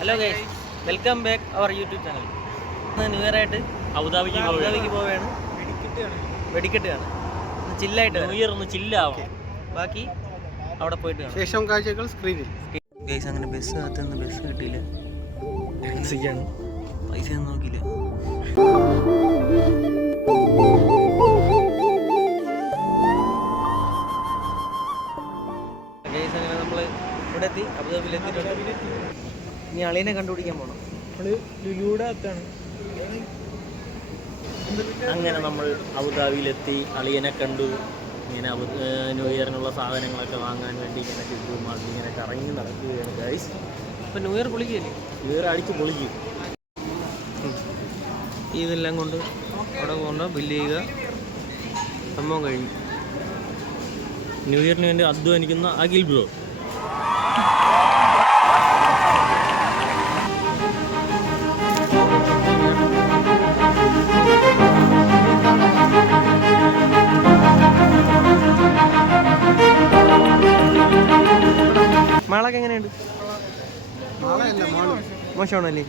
Hello guys, welcome back our YouTube channel. New year ആയിട്ട് അബുദാബിക്ക് പോവുകയാണ്. വെടിക്കെട്ട് കാണാൻ ചില്ലായിട്ട് ന്യൂ ഇയർ ഒന്ന് ചില്ലാവും. ബാക്കി അവിടെ പോയിട്ട് കാണാം. ശേഷം കാഴ്ചകൾ സ്ക്രീനിൽ. ഗൈസ്, അങ്ങനെ ബസ്സിനകത്ത് നിന്ന് ബസ് കിട്ടിയില്ല. പൈസ ഒന്നും നോക്കിയില്ല. ഗൈസ്, അങ്ങനെ നമ്മൾ ഇവിടെ എത്തി, അബുദാബിയിൽ എത്തിയിട്ടുണ്ട്. ഇനി അളിയനെ കണ്ടുപിടിക്കാൻ പോകണം. അങ്ങനെ നമ്മൾ അബുദാബിയിലെത്തി, അളിയനെ കണ്ടു. ഇങ്ങനെ ന്യൂ ഇയറിനുള്ള സാധനങ്ങളൊക്കെ വാങ്ങാൻ വേണ്ടി ഇങ്ങനെ ചുറ്റുമാക്കി ഇങ്ങനെ കറങ്ങി നടക്കുകയാണ് ഗൈസ്. ഇപ്പം ന്യൂ ഇയർ പൊളിക്കുകയല്ലേ, ന്യൂ ഇയർ അടിച്ച് പൊളിക്കും. ഇതെല്ലാം കൊണ്ട് അവിടെ കൊണ്ട് ബില്ല് ചെയ്യുക, സംഭവം കഴിഞ്ഞു. ന്യൂ ഇയറിന് വേണ്ടി അധ്വാനിക്കുന്ന അഖിൽ ബ്രോ. മാളൊക്കെ എങ്ങനെയുണ്ട്? മോശമാണല്ലേ?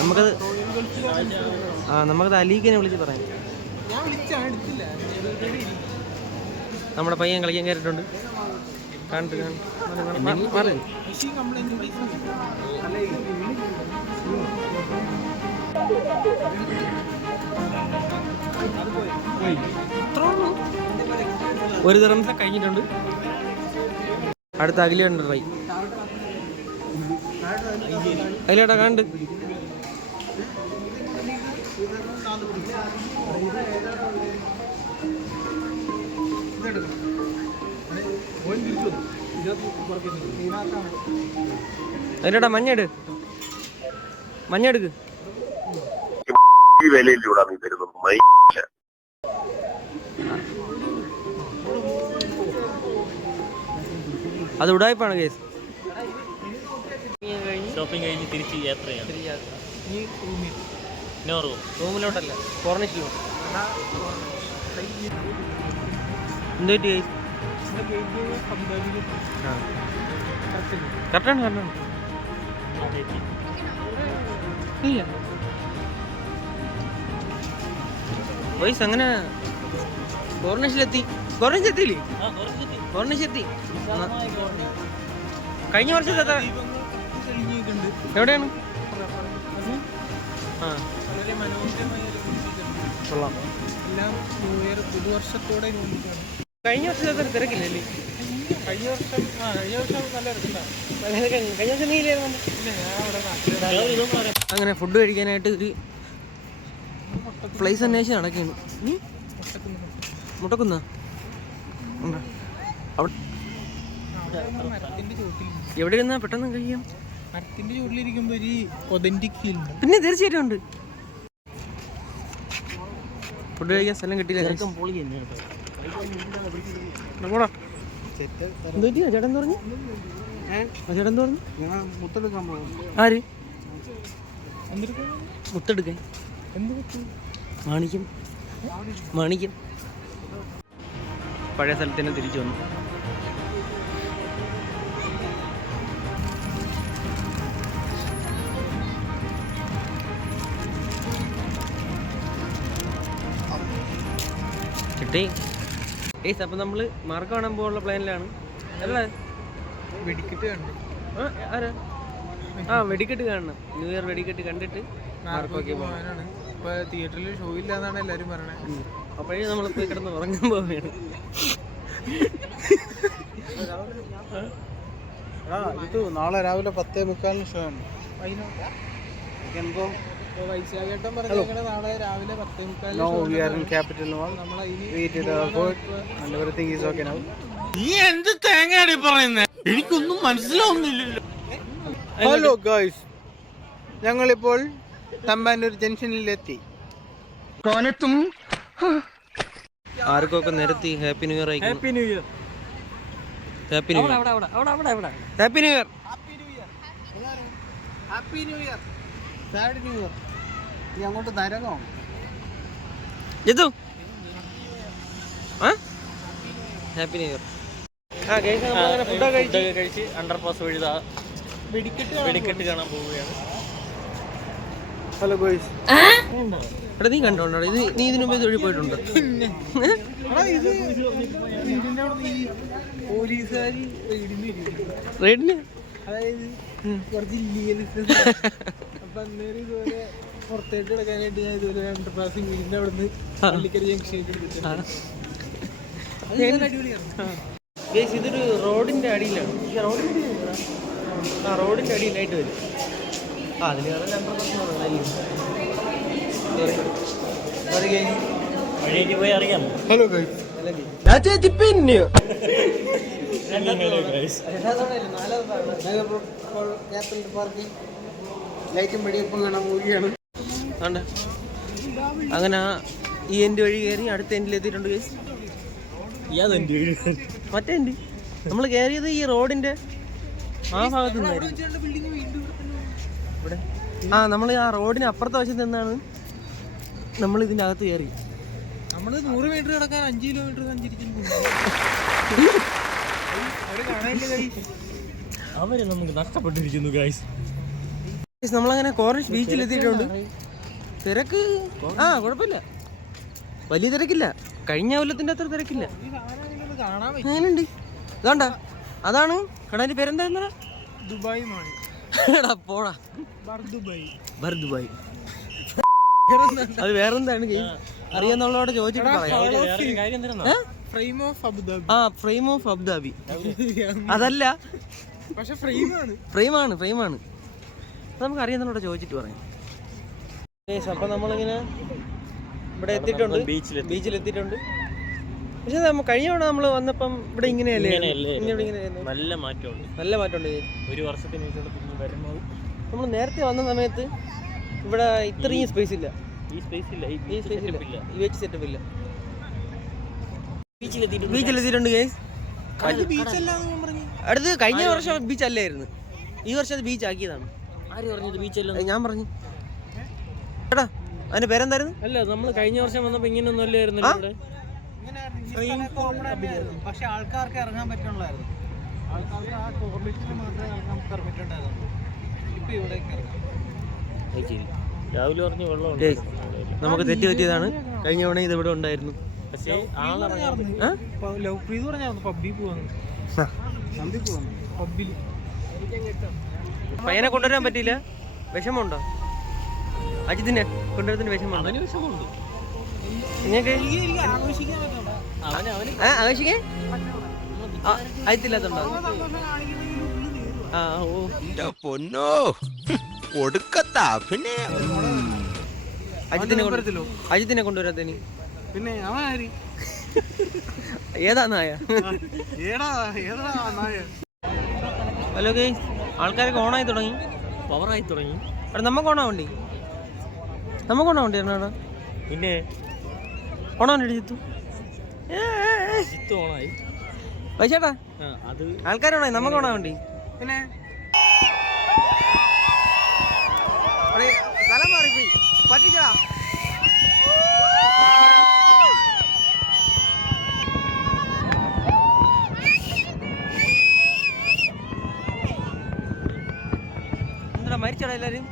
നമുക്കത് അലീഖിനെ വിളിച്ച് പറയാം. നമ്മുടെ പയ്യൻ കളിക്കാൻ കയറിയിട്ടുണ്ട്. ഒരു തരം കഴിഞ്ഞിട്ടുണ്ട്. അടുത്ത അഖിലുണ്ട് ട്രൈ. അഖിലേട്ടാ കണ്ട് അതിലേട്ടാ മഞ്ഞെടുക്ക്. അത് ഉടായ്പാണ് കേസ്. ഷോപ്പിംഗ് കഴിഞ്ഞ് തിരിച്ച് യാത്രയാണ്. റൂമിലോട്ടല്ല, കോർണിഷ് എന്ത് പറ്റി? കറക്റ്റാണ് ഇല്ല വയസ്സ് അങ്ങനെ കോർണിഷിലെത്തി. കോർണിഷെത്തിയില്ലേ? കോർണിഷെത്തി. കഴിഞ്ഞ വർഷത്തെ എവിടെയാണ്? കൊള്ളാം. കഴിഞ്ഞ വർഷത്തെ തിരക്കില്ലല്ലേ? കഴിഞ്ഞ വർഷം നല്ല അങ്ങനെ ഫുഡ് കഴിക്കാനായിട്ട് ഒരു പ്ലേസ് അന്വേഷിച്ച് നടക്കുകയാണ്. മുട്ടക്കുന്ന എവിടെ ഇരുന്നാ പെട്ടെന്ന് കഴിയാം? മരത്തിന്റെ ചുവട്ടിലിരിക്കുമ്പോ ഒരു ഒതന്റിക് ഫീൽ. പിന്നെ തീർച്ചയായിട്ടും ഉണ്ട്. ഫുഡ് കഴിക്കാൻ സ്ഥലം കിട്ടിയില്ല. ചേട്ടൻ പറഞ്ഞു ആര് മുത്തെടുക്കാൻ? മാണിക്യം പഴയ സ്ഥലത്ത് തന്നെ തിരിച്ചു വന്നു. കിട്ടി. അപ്പം നമ്മൾ മാർക്ക് കാണാൻ പോകാനുള്ള പ്ലാനിലാണ് അല്ലേ? വെടിക്കെട്ട് കാണണം. ആരാ? വെടിക്കെട്ട് കാണണം. ന്യൂ ഇയർ വെടിക്കെട്ട് കണ്ടിട്ട് മാർക്കൊക്കെ പോകാനാണ്. ഇപ്പൊ തിയേറ്ററിൽ ഷോ ഇല്ലാന്നാണ് എല്ലാവരും പറയണത്. അപ്പോഴേ നമ്മളിപ്പോൾ കിടന്ന് ഉറങ്ങാൻ പോവുകയാണ്. ഇത് നാളെ രാവിലെ 10:45 ഷോ ആണ്. വൈശാഖേട്ടൻ പറഞ്ഞു നാളെ രാവിലെ 10:45 എന്ത് തേങ്ങയാണ് പറയുന്നത്? എനിക്കൊന്നും മനസ്സിലാവുന്നില്ലല്ലോ. ഹലോ ഗായ്സ്, ഞങ്ങളിപ്പോൾ തമ്പാനൂർ ജംഗ്ഷനിലെത്തി. ആർക്കൊക്കെ നിരത്തി happy new year. Happy new year. Happy new year. Happy new year. Happy new year. Sad new year. ഇനി അങ്ങോട്ട് നരകമാണ്. Happy new year. ഫുഡൊക്കെ കഴിച്ച് അണ്ടർപാസ് വഴി വെടിക്കെട്ട് കാണാൻ പോവുകയാണ്. Hello guys. എടാ നീ കണ്ടോണ്ടോ ഇത്? നീ ഇതിനു മുമ്പ് തൊഴിൽ പോയിട്ടുണ്ടോ? പോലീസുകാര് റെഡിന് അതായത് കുറച്ച് ഇല്ലീഗലിസ്റ്റ്. അപ്പൊ അന്നേരം ഇതുപോലെ പുറത്തേക്ക് കിടക്കാനായിട്ട് ഞാൻ ഇതുപോലെ അണ്ടർപാസ് വീടിന്റെ അവിടെ നിന്ന് പള്ളിക്കര ജംഗ്ഷനിൽ എടുത്തിട്ടുണ്ട്. ഇതൊരു റോഡിന്റെ അടിയിലാണ്. റോഡിന്റെ അടിയിലായിട്ട് വരും. അതിലാണ് വഴിയേക്ക് പോയി അറിയാമോ? Hello guys. ലൈറ്റും വെടിവെപ്പും കാണാൻ പോവുകയാണ്. അങ്ങനെ ഈ എൻഡ് വഴി കയറി അടുത്ത എൻഡിൽ എത്തിയിട്ടുണ്ട് ഗൈസ്. മറ്റേ എൻഡ് നമ്മൾ കയറിയത് ഈ റോഡിന്റെ ആ ഭാഗത്ത് നിന്നായിരുന്നു. ഇവിടെ നമ്മൾ ആ റോഡിന് അപ്പുറത്തെ വശത്ത് നിന്നാണ് നമ്മൾ ഇതിൻ്റെ അകത്ത് കയറി. നമ്മള് 100 മീറ്റർ കിടക്കാൻ 5 കിലോമീറ്റർ സഞ്ചരിച്ചിട്ടുണ്ട്. അവര് നമുക്ക് നഷ്ടപ്പെട്ടിരിക്കുന്നു ഗൈസ്. നമ്മളങ്ങനെ കോർണിഷ് ബീച്ചിൽ എത്തിയിട്ടുണ്ട്. തിരക്ക് കുഴപ്പമില്ല, വലിയ തിരക്കില്ല. കഴിഞ്ഞ കൊല്ലത്തിന്റെ അത്ര തിരക്കില്ല. അങ്ങനെയുണ്ട്. ഇതാണ്ട അതാണ് കടലിന്റെ പേരെന്താ? Dubai mall. പോടാ ദുബായ്. അത് വേറെന്താണ് അറിയാന്നുള്ളതോടെ ചോദിച്ചിട്ട് പറയാം. Frame of Abu Dhabi. Frame of Abu Dhabi. അതല്ല, പക്ഷെ ഫ്രെയിമാണ്. നമുക്ക് അറിയാന്നുള്ളതോടെ ചോദിച്ചിട്ട് പറയാം. അപ്പൊ നമ്മളിങ്ങനെ ഇവിടെ എത്തിയിട്ടുണ്ട്, ബീച്ചിലെത്തിയിട്ടുണ്ട്. പക്ഷെ കഴിഞ്ഞ തവണ നമ്മൾ വന്നപ്പം ഇവിടെ ഇങ്ങനെയല്ലേ? നല്ല മാറ്റമുണ്ട്. ഒരു വർഷത്തിന് വരുമ്പോൾ നമ്മൾ നേരത്തെ വന്ന സമയത്ത് ഇവിടെ ഇത്രയും സ്പേസ് ഇല്ല. ഈ സെറ്റപ്പ് ഇല്ല. ബീച്ചിലെത്തിയിട്ടുണ്ട് ഗൈസ്. അടുത്ത് കഴിഞ്ഞ വർഷം ബീച്ച് അല്ലായിരുന്നു, ഈ വർഷം അത് ബീച്ച് ആക്കിയതാണ്. ആര് പറഞ്ഞത് ബീച്ചല്ല? ഞാൻ പറഞ്ഞു. എടാ അതിന്റെ പേരെന്തായിരുന്നു? അല്ല, നമ്മൾ കഴിഞ്ഞ വർഷം വന്നപ്പോ ഇങ്ങനെയൊന്നും അല്ലായിരുന്നു ഇവിടെ. പക്ഷെ ആൾക്കാർക്ക് ഇറങ്ങാൻ പറ്റുള്ളായിരുന്നു. ആൾക്കാർക്ക് ആ ടോയ്ലറ്റിൽ മാത്രമേ ഇറങ്ങാൻ പെർമിറ്റ് ഉണ്ടായിരുന്നു. ഇപ്പൊ ഇവിടേക്ക് ഇറങ്ങാം. രാവിലെ പറഞ്ഞ വെള്ളം നമുക്ക് തെറ്റ് പറ്റിയതാണ്. കഴിഞ്ഞ തവണ ഇത് ഇവിടെ ഉണ്ടായിരുന്നു. പക്ഷേ ലവ്പ്രീത് പറഞ്ഞായിരുന്നു പബ്ബിൽ പോവാന്ന്. പബ്ബിൽ പയ്യനെ കൊണ്ടുവരാൻ പറ്റിയില്ല. വിഷമമുണ്ടോ? അജിത്തിനെ കൊണ്ടുവരുന്നതിന് വിഷമമുണ്ടോ? നിങ്ങൾക്ക് ആഘോഷിക്കാൻ അയത്തില്ലാത്തുണ്ടോ? പൊന്നോ ഒടുക്കത്താ. പിന്നെ അജിത്തിനെ കൊണ്ടുവരാത്തനി പിന്നെ അവൻ ആര്? ഏതാ നായ? ഹലോ ഗൈസ്, ആൾക്കാരൊക്കെ ഓണായി തുടങ്ങി, പവറായി തുടങ്ങി. അവിടെ നമുക്ക് ഓണാവണ്ടി എറണാടാ. പിന്നെ ഓണാവണ്ടി ജിത്തു ഓണായി. പൈസേട്ടാ ആൾക്കാരോണായി, നമുക്ക് ഓണാവണ്ടി. പിന്നെ സ്ഥലം മാറിപ്പോയി, പറ്റിച്ചാ. എന്താ മരിച്ചടാ എല്ലാരും?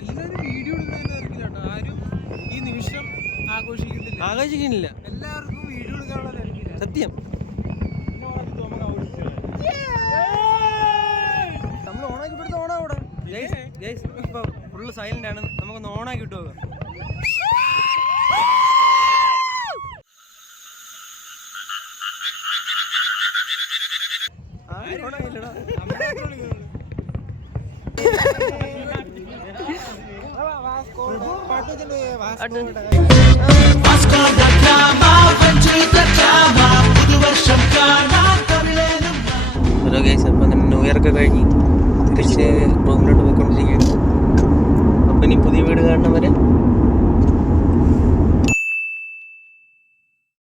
എല്ലാരും വീഡിയോ എടുക്കാൻ ആരും ഈ നിമിഷം ആഘോഷിക്കുന്നില്ല. എല്ലാവർക്കും വീഡിയോ എടുക്കാനുള്ള തിരക്കില്ല. സത്യം. നമ്മൾ ഓണാക്കി വിടുത്ത ഓണാവിടെ ഇപ്പൊ ഫുള്ള് സൈലന്റ് ആണ്. നമുക്കൊന്ന് ഓണാക്കി വിട്ടു നോക്കാം. പാട്ട്